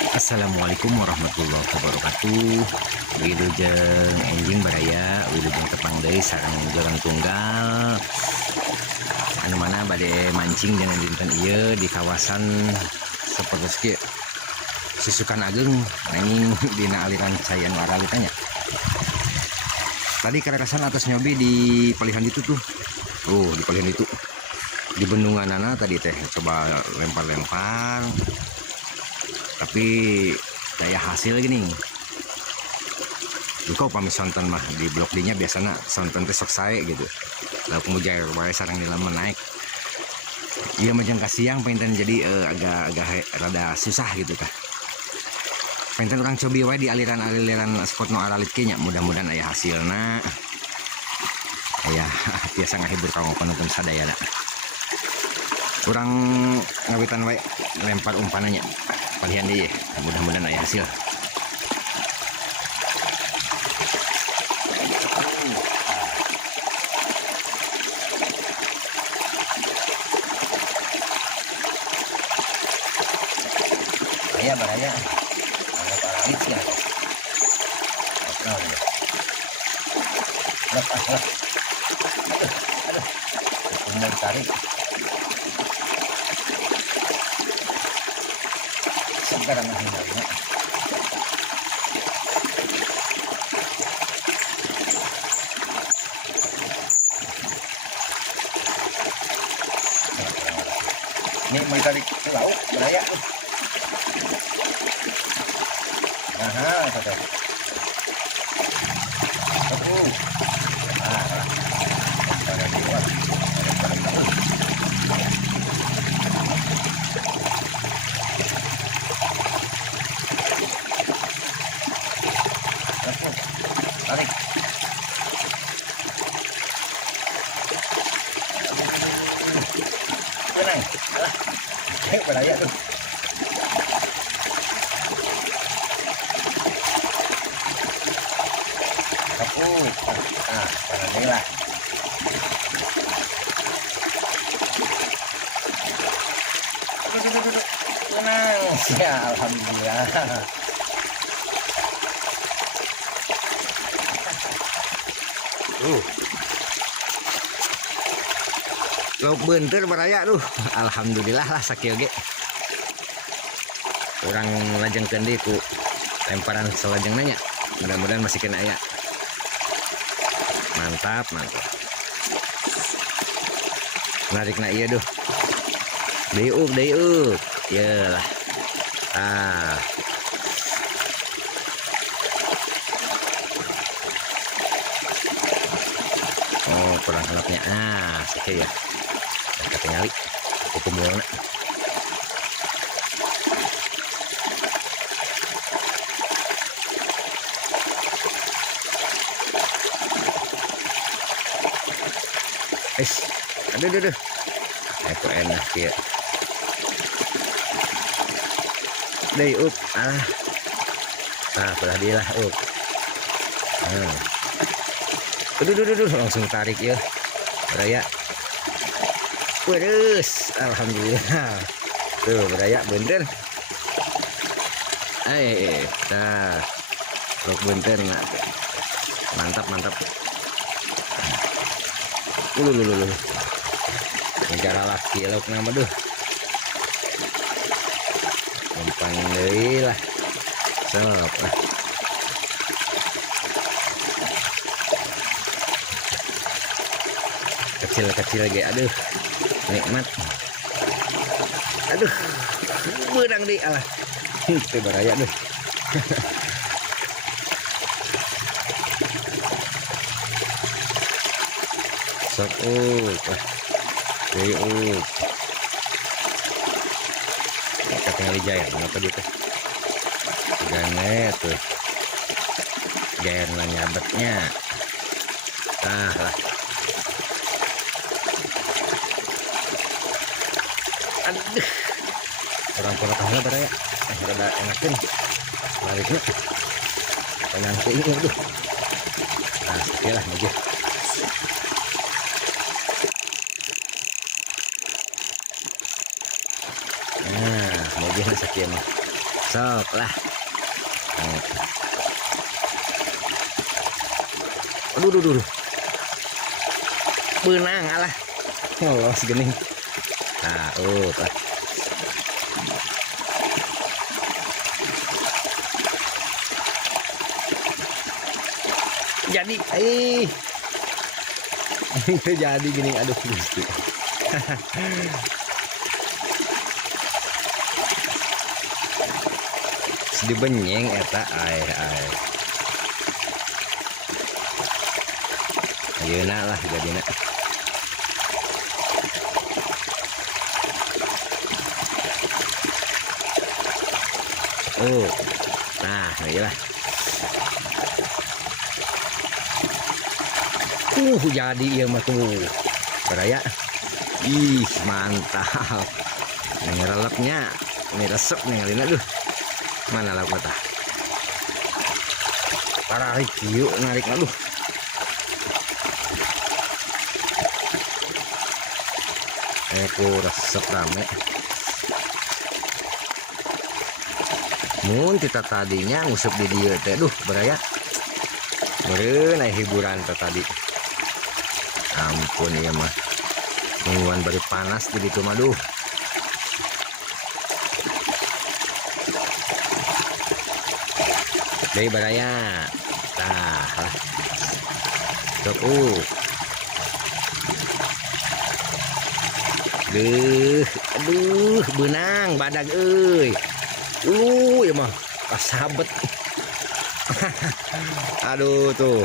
Assalamualaikum warahmatullahi wabarakatuh. Wilujeng enjing baraya, wilujeng tepang deui sareng jalan tunggal. Anu mana bade mancing dengan dinten ieu di kawasan sapertos kieu. Susukan Ageng nanging dina aliran Cayan Warali tanya. Tadi karekasan atas nyobi di palihan itu tuh. Oh, di palihan itu. Di bendunganana tadi teh coba lempar-lempar. Tapi daya hasil gini engkau pamit sonton mah di blok D nya biasanya sonton teh sok sae gitu lalu kemudian wae sarang nila menaik iya macam kasiang pengen jadi agak rada susah gitu kah pengen orang cobi wae di aliran-aliran spot no aralit nya mudah-mudahan aya hasilna aya biasa ngahibur kaum penonton sadaya da kurang ngawitan wae lempar umpananya palihan deh mudah-mudahan ada hasil baraya baraya ada paralit ya aduh tarik sekarang menghindarinya ini menarik ke laut beraya tuh nah kata pada dibuat tarik tenang alah kayak beraya tuh aku karena ini lah duduk tenang ya alhamdulillah lauk beunteur baraya tuh alhamdulillah lah sakieu ge urang lajengkeun deui ku lemparan salajengna nya mudah-mudahan masih kena aya mantap narikna ieu duh deui yelah oh kurang hanapnya sakit ya ketinggali kumpulna aduh aku enak ya deh belah dia lah aduh langsung tarik ya beraya terus alhamdulillah tuh beraya bener truk bener mantap negara laki lauk nama duh umpan deui lah sok lah kecil ge aduh nikmat aduh beurang deui alah teu baraya duh sok ketinggali jaya kenapa dia tuh ganet tuh jaya nyabetnya lah aduh orang pola baraya rada enakeun lariknya pengen teuing aduh oke lah maju maju sakieu mah sok lah. Aduh. Benang alah. Ngelos gening. Nah, lah. Jadi, jadi gini, aduh gusti. Sedih benyeng eta air. Ayeuna lah jadina. Nah, iyalah. Jadi iya mah tuh. Beraya. Ih, mantap. Ini relepnya, ini resep nih Lina duh. Mana lah kota? Tarik yuk narik aduh. Aku resep rame. Mun kita tadinya ngusep di dia teh duh beraya. Meureun hiburan tadi. Ampun ya mah. Mingguan bari panas di ditu mah duh. Dari baraya. Tah. Sok aduh benang badag euy. Ya mah kasabet. Aduh tuh.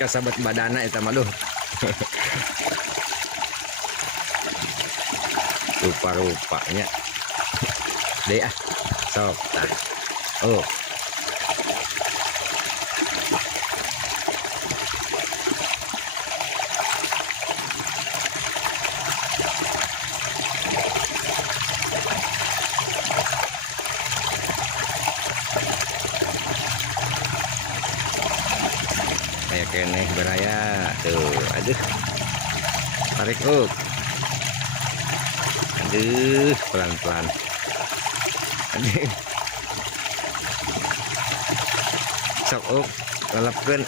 Kasabet badana eta mah duh. Rupa-rupanya. Deh sok tah. Kayak kene beraya tuh, aduh tarik aduh pelan-pelan aduh sok lelepkeun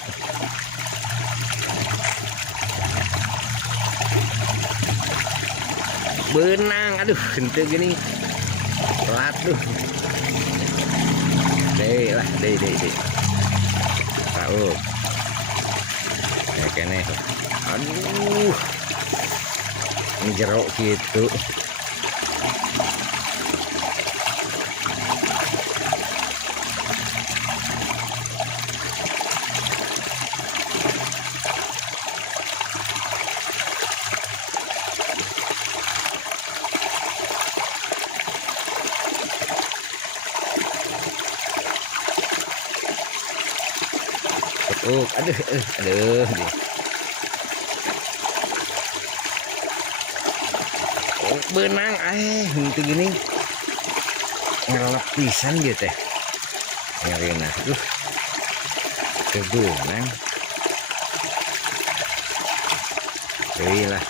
benang aduh henteu gini telat duh deh tahu kayak kene aduh ini jeruk gitu aduh benang henteu gini ngelap pisan gitu teh ngarina kebenang deui lah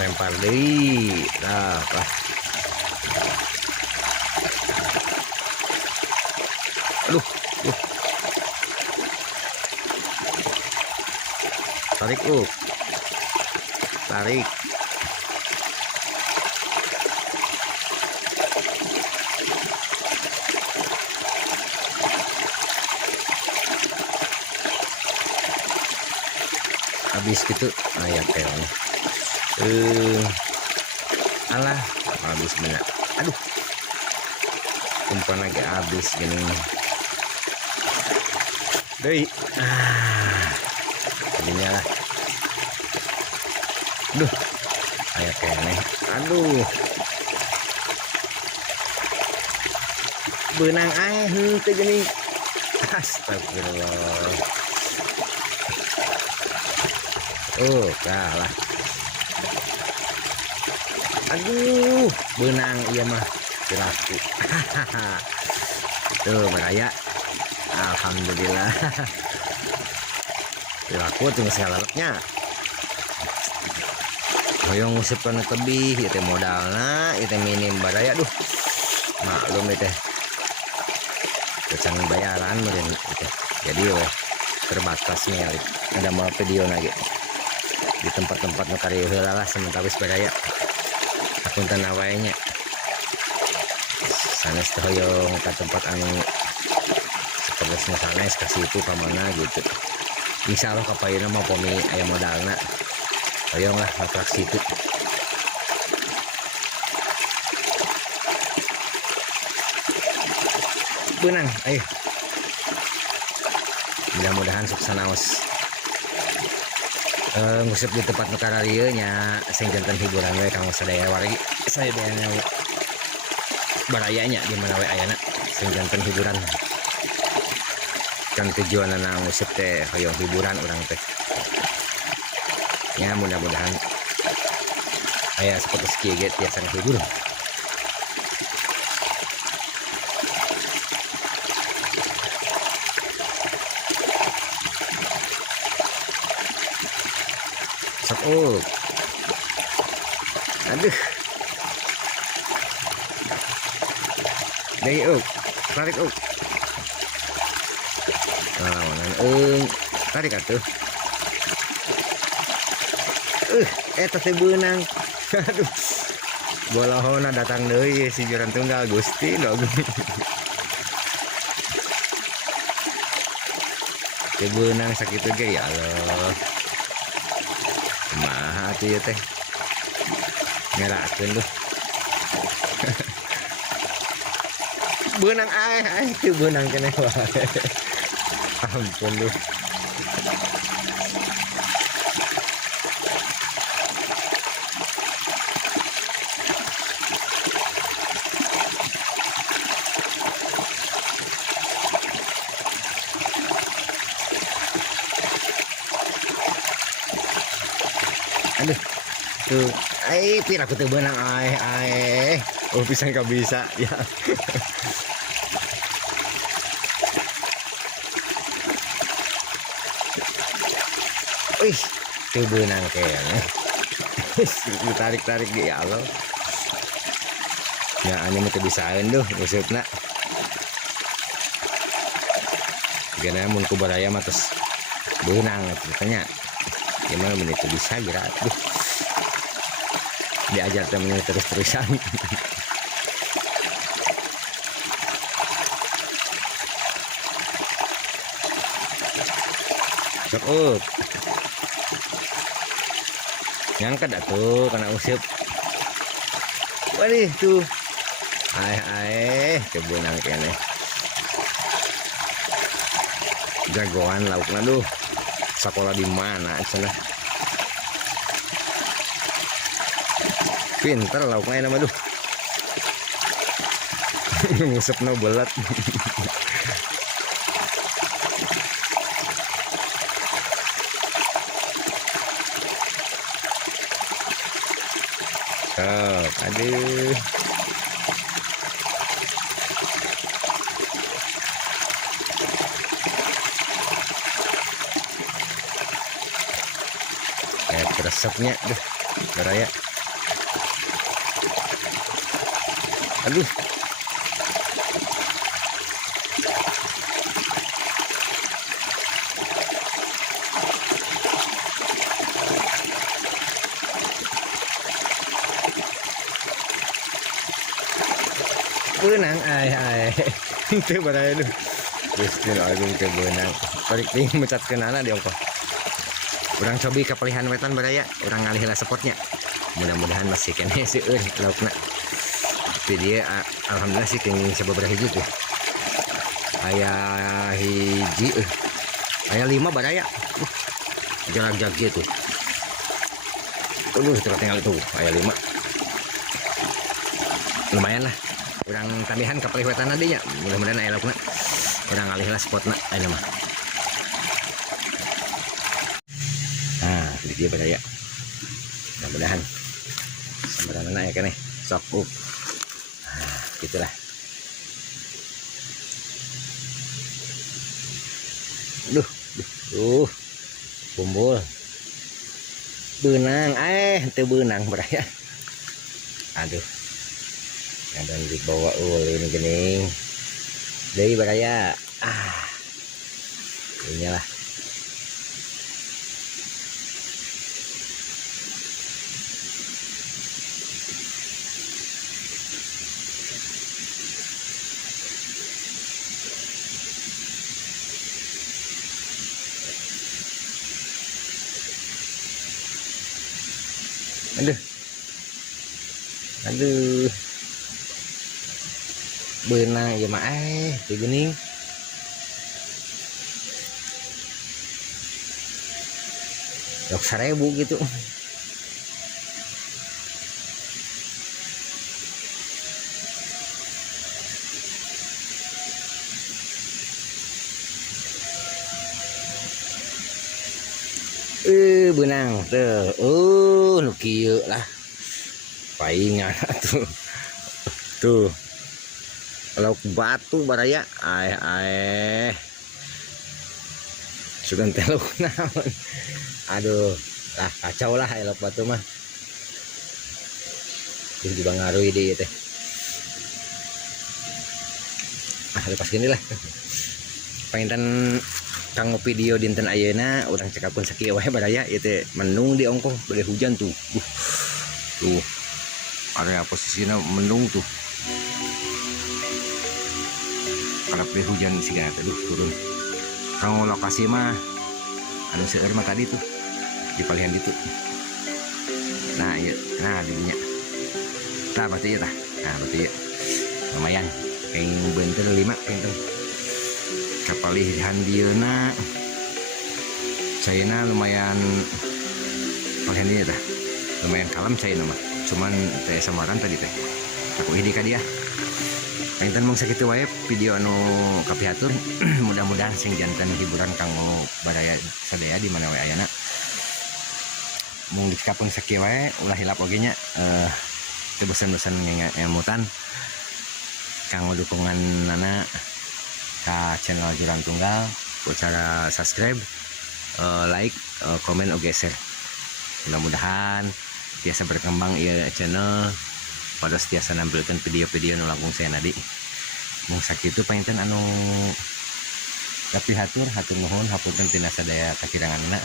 lempar deui lah aduh tarik tarik habis gitu ayat kayaknya alah habis bener aduh umpan lagi habis gini deh jadinya lah aduh ayat kayaknya aduh benang henteu gini astagfirullah Oh, kalah. Aduh, benang iya mah kiraku. Tuh baraya. Alhamdulillah. Kiraku tuh segalanya. Hoyong ngusip kana tebih ieu teh modalna, ieu teh minim baraya duh. Maklum ieu teh. Kecan bayaran meureun ieu teh. Jadi we terbatas nih ada mau video lagi di tempat-tempat nu karieu heula lah sementara wis baraya. Apunten wae nya. Sanes teh hoyong ka tempat anu seperti sanes ka situ ka mana gitu. Insyaallah kapayeuna mah pomi aya modalna. Hoyong lah matrak situ. Benang, ayo. Mudah-mudahan sukses naos. Ngusip di tempat nu kararieu nya sing janten hiburan we kanggo sadaya wargi. Saya dayana barayanya di mana we ayana sing janten hiburan. Kan tujuanna ngusip teh hoyong hiburan urang teh. Ya mudah-mudahan aya seperti kieu ge tiasa hibur. Oh, aduh, dari tarik tarik atuh, teh benang, aduh, bolahona datang deui si Joran Tunggal Gusti dog, teh benang sakitu ge ya Allah. Kumaha atuh ieu teh ngerakeun duh. Beunang ae teu beunang keneh wae. Ampun duh. Aduh, tuh, pira aku tuh benang oh pisang gak bisa ya. Wih, tuh benang kayaknya. Tarik ya Allah. Ya ane mah teu bisaeun duh usutna. Gana mun ku baraya mah tos benang katanya. Gimana menit itu bisa kira tuh diajar temennya terus-terusan. Sok ngangkat atuh kena usip. Waduh tuh kebenang kene jagoan laukna duh. Sekolah di mana sana? Pinter lauknya nama duh. Ngusep no belat. Oh, aduh. Resepnya duh baraya. Aduh, benang itu baraya duh. Gusti agung ke benang balik nih mecat kenana di ongkoh. Urang cobi kepelihan wetan baraya, urang ngalihlah spotnya. Mudah-mudahan masih kene seueur laukna. Tapi dia alhamdulillah sih kenging sababaraha hiji tuh. Aya hiji aya 5 baraya. Jarak-jarak gitu. Aduh, tinggal itu aya 5. Lumayan lah. Urang tambihan kepelih wetan adinya. Mudah-mudahan aya laukna. Urang ngalihlah spotna aya mah. dia Baraya. Mudah-mudahan sembarangan ya kan nih sok gitulah. Kumpul benang teu benang Baraya. Aduh dan dibawa ini gening dari Baraya. Inilah aduh benang ya mah di gening dok 1000 gitu. Benang tuh nu kieu lah paingan tuh kalau batu Baraya sugan teluk naon. Aduh lah kacau lah elok batu mah ini juga ngaruh ide teh. Lepas gini lah pengen kanggo video dinten ayeuna urang cekapun sakieu wae Baraya ieu teh mendung di ongkoh bade hujan tuh. Tuh area posisinya mendung tuh. Kalau bade hujan siga teh turun. Kanggo lokasi mah anu seueur mah tadi tuh di palihan ditu. Nah ieu di dinya. Tah berarti ieu tah. Nah berarti ieu lumayan peng beunteur 5 pengten. Kapalihan dieuna caina lumayan palihan dia tah lumayan kalem caina mah cuman teh samaran tadi teh aku ide ka dia pengten mung sakitu wae video anu kapihatur. Mudah-mudahan sing janten hiburan kanggo Baraya sadaya di mana wae ayana mung dikapun sakieu wae ulah hilap oge nya teu bosan-bosan ngemutan kanggo dukungan nana ka channel Jurang Tunggal ku cara subscribe, like, komen, oge share. Mudah-mudahan biasa berkembang ieu channel pada tiasa nampilkeun video-video nu langkung saya nadi. Mung sakitu panginten anu kapihatur hatur nuhun hapunten tina sadaya kakiranganna.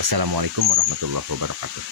Wassalamualaikum warahmatullahi wabarakatuh.